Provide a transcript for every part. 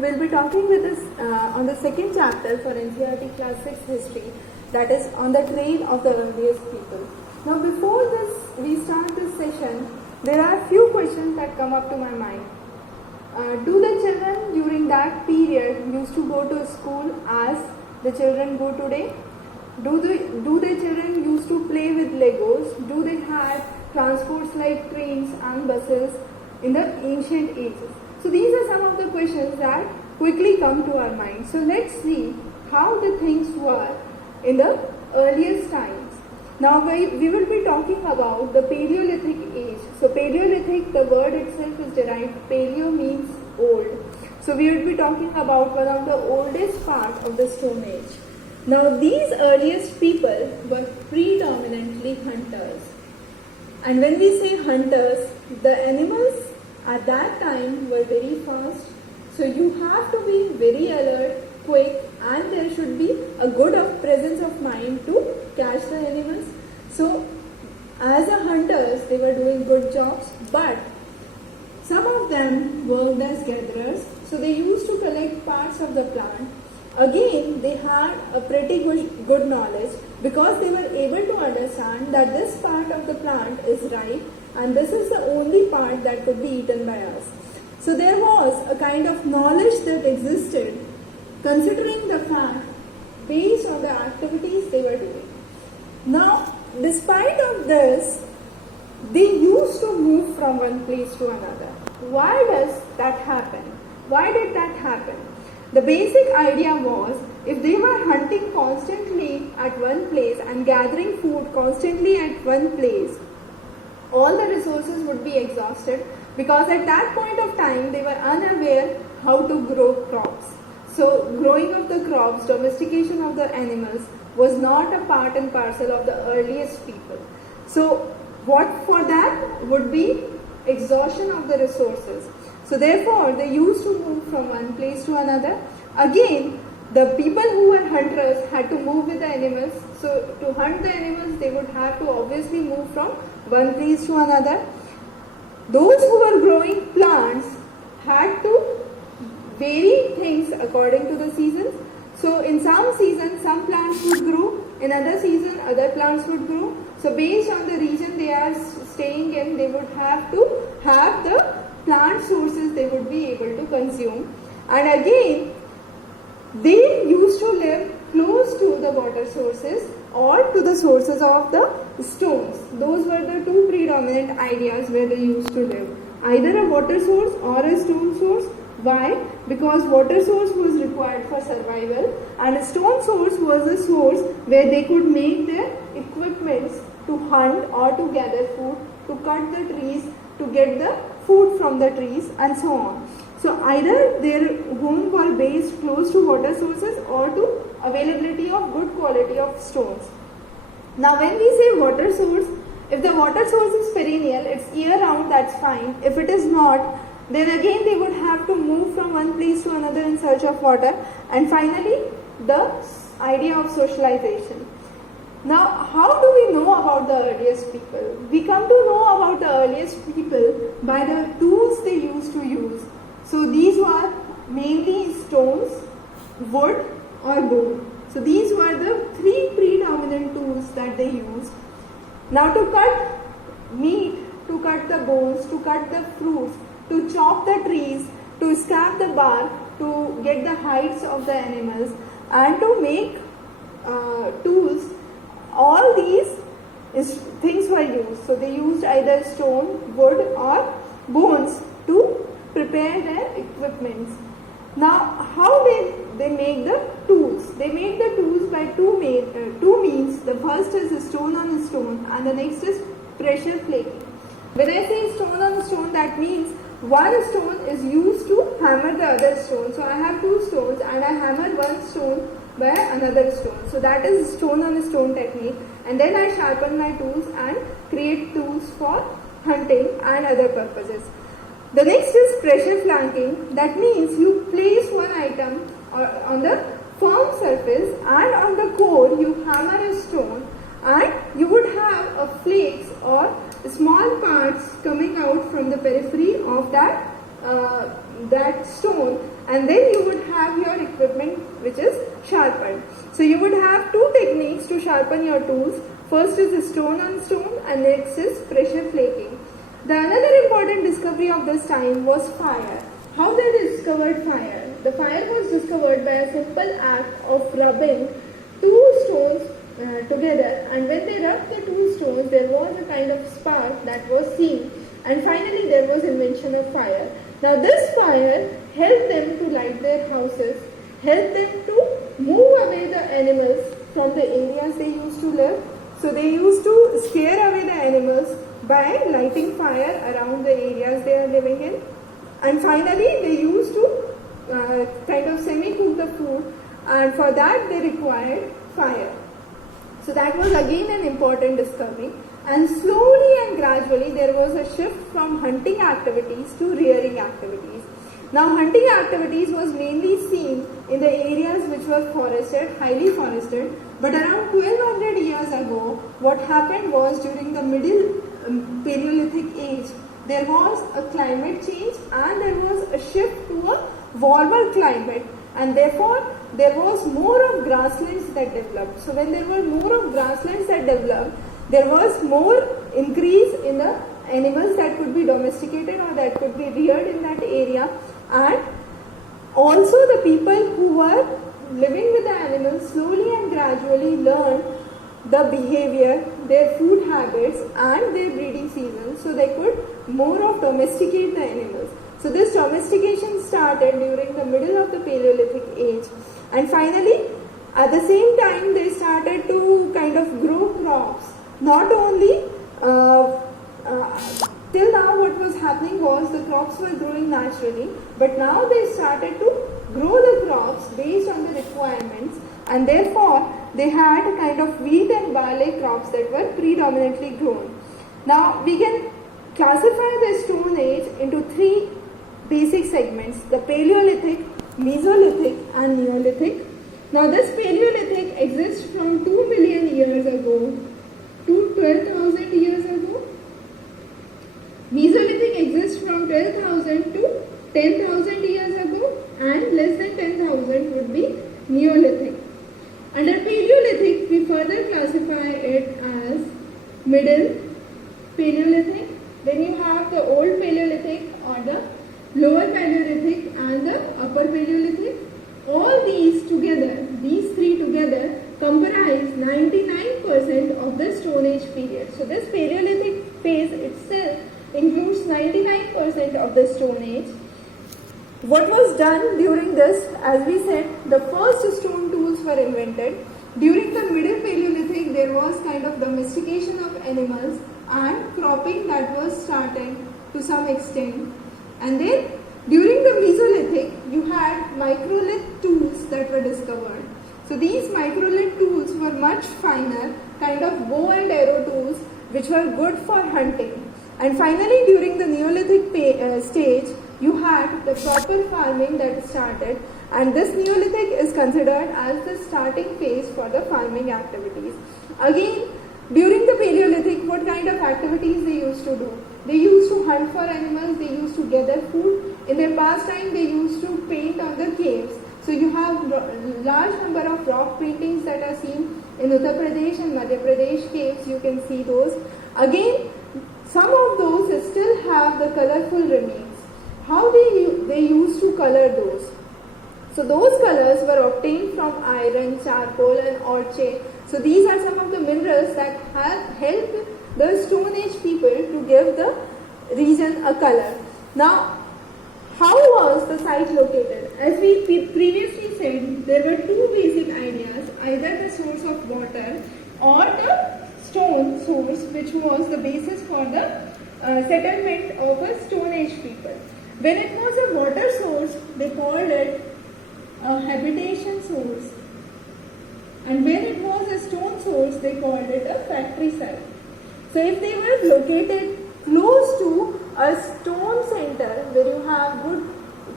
we'll be talking with this on the second chapter for NCERT Class 6 History, that is on the trail of the earliest people. Now before we start this session, there are few questions that come up to my mind. Do the children during that period used to go to school as the children go today? Do the children used to play with Legos? Do they have transports like trains and buses in the ancient ages? So these are some of the questions that quickly come to our mind. So let's see how the things were in the earliest times. Now we will be talking about the Paleolithic age. So Paleolithic, the word itself is derived. Paleo means old. So we will be talking about one of the oldest part of the Stone Age. Now these earliest people were predominantly hunters. And when we say hunters, the animals at that time were very fast. So you have to be very alert, quick, and there should be a good presence of mind to catch the animals. So as a hunters, they were doing good jobs, but some of them worked as gatherers. So they used to collect parts of the plant. Again, they had a pretty good knowledge because they were able to understand that this part of the plant is ripe and this is the only part that could be eaten by us. So there was a kind of knowledge that existed considering the fact based on the activities they were doing. Now, despite of this, they used to move from one place to another. Why does that happen? Why did that happen? The basic idea was, if they were hunting constantly at one place and gathering food constantly at one place, all the resources would be exhausted because at that point of time they were unaware how to grow crops. So growing of the crops, domestication of the animals was not a part and parcel of the earliest people. So what for that would be exhaustion of the resources. So therefore they used to move from one place to another. Again, the people who were hunters had to move with the animals. So to hunt the animals, they would have to obviously move from one place to another. Those who were growing plants had to vary things according to the seasons. So in some seasons, some plants would grow. In other season, other plants would grow. So based on the region they are staying in, they would have to have the plant sources they would be able to consume. And again, they used to live close to the water sources or to the sources of the stones. Those were the two predominant ideas where they used to live. Either a water source or a stone source. Why? Because water source was required for survival and a stone source was a source where they could make their equipments to hunt or to gather food, to cut the trees, to get the food from the trees and so on. So either their home were based close to water sources or to availability of good quality of stones. Now when we say water source, if the water source is perennial, it's year round, that's fine. If it is not, then again they would have to move from one place to another in search of water. And finally, the idea of socialization. Now, how do we know about the earliest people? We come to know about the earliest people by the tools they used to use. So these were mainly stones, wood or bone. So these were the three predominant tools that they used. Now to cut meat, to cut the bones, to cut the fruits, to chop the trees, to scab the bark, to get the hides of the animals and to make tools, all these things were used. So they used either stone, wood or bones to prepare their equipments. Now how did they make the tools? They made the tools by two means. The first is a stone on a stone and the next is pressure plating. When I say stone on a stone, that means one stone is used to hammer the other stone. So I have two stones and I hammer one stone by another stone. So that is stone on a stone technique. And then I sharpen my tools and create tools for hunting and other purposes. The next is pressure flanking. That means you place one item on the firm surface and on the core you hammer a stone and you would have a flakes or small parts coming out from the periphery of that stone, and then you would have your equipment which is sharpened. So you would have two techniques to sharpen your tools. First is stone on stone and next is pressure flaking. The another important discovery of this time was fire. How they discovered fire? The fire was discovered by a simple act of rubbing two stones together, and when they rubbed the two stones there was a kind of spark that was seen, and finally there was invention of fire. Now this fire helped them to light their houses, helped them to move away the animals from the areas they used to live. So they used to scare away the animals by lighting fire around the areas they are living in. And finally they used to kind of semi-cook the food, and for that they required fire. So that was again an important discovery. And slowly and gradually there was a shift from hunting activities to rearing activities. Now hunting activities was mainly seen in the areas which were forested, highly forested, but around 1200 years ago what happened was during the middle Paleolithic age there was a climate change and there was a shift to a warmer climate, and therefore there was more of grasslands that developed. So when there were more of grasslands that developed, there was more increase in the animals that could be domesticated or that could be reared in that area, and also the people who were living with the animals slowly and gradually learned the behavior, their food habits and their breeding seasons, so they could more of domesticate the animals. So this domestication started during the middle of the Paleolithic age, and finally at the same time they started to kind of grow crops. Not only till now what was happening was the crops were growing naturally, but now they started to grow the crops based on the requirements, and therefore they had a kind of wheat and barley crops that were predominantly grown. Now we can classify the Stone Age into three basic segments: the Paleolithic, Mesolithic and Neolithic. Now this Paleolithic exists from 2 million years ago to 12,000 years ago. Mesolithic exists from 12,000 to 10,000 years ago, and less than 10,000 would be Neolithic. Under Paleolithic, we further classify it as Middle Paleolithic. Then you have the Old Paleolithic or the Lower Paleolithic and the Upper Paleolithic. All these together, these three together, comprise 99% of the Stone Age period. So this Paleolithic phase itself includes 99% of the Stone Age. What was done during this? As we said, the first stone tools were invented. During the Middle Paleolithic, there was kind of domestication of animals and cropping that was started to some extent. And then during the Mesolithic, you had microlith tools that were discovered. So these microlith tools were much finer, kind of bow and arrow tools which were good for hunting. And finally, during the Neolithic stage, you had the proper farming that started, and this Neolithic is considered as the starting phase for the farming activities. Again, during the Paleolithic, what kind of activities they used to do? They used to hunt for animals, they used to gather food. In their pastime, they used to paint on the caves. So you have large number of rock paintings that are seen in Uttar Pradesh and Madhya Pradesh caves. You can see those. Again, some of those still have the colorful remains. How they used to color those? So those colors were obtained from iron, charcoal and orche. So these are some of the minerals that have helped the Stone Age people to give the region a color. Now, how was the site located? As we previously said, there were two basic ideas: either the source of water or the stone source, which was the basis for the settlement of a Stone Age people. When it was a water source, they called it a habitation source, and when it was a stone source, they called it a factory site. So if they were located close to a stone center where you have good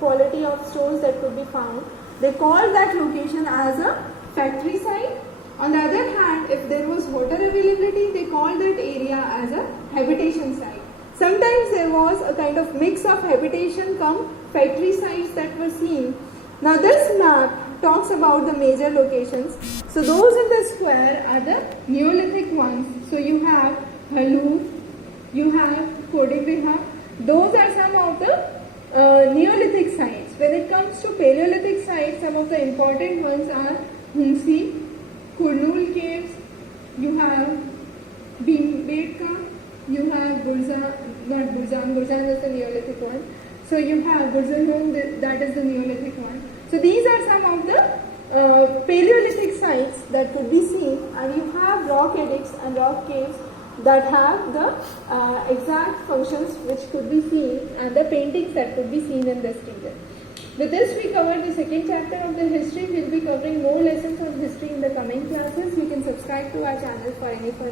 quality of stones that could be found, they called that location as a factory site. On the other hand, if there was water availability, they called that area as a habitation site. Sometimes there was a kind of mix of habitation come factory sites that were seen. Now this map talks about the major locations. So those in the square are the Neolithic ones. So you have Halu, you have Kodibihar. Those are some of the Neolithic sites. When it comes to Paleolithic sites, some of the important ones are Hunsi, Kurnul caves, you have Bhimbetka, you have Burzan is the Neolithic one. So you have Burzahun, that is the Neolithic one. So these are some of the Paleolithic sites that could be seen, and you have rock edicts and rock caves that have the exact functions which could be seen and the paintings that could be seen in this region. With this we covered the second chapter of the history. We will be covering more lessons on history in the coming classes. You can subscribe to our channel for any further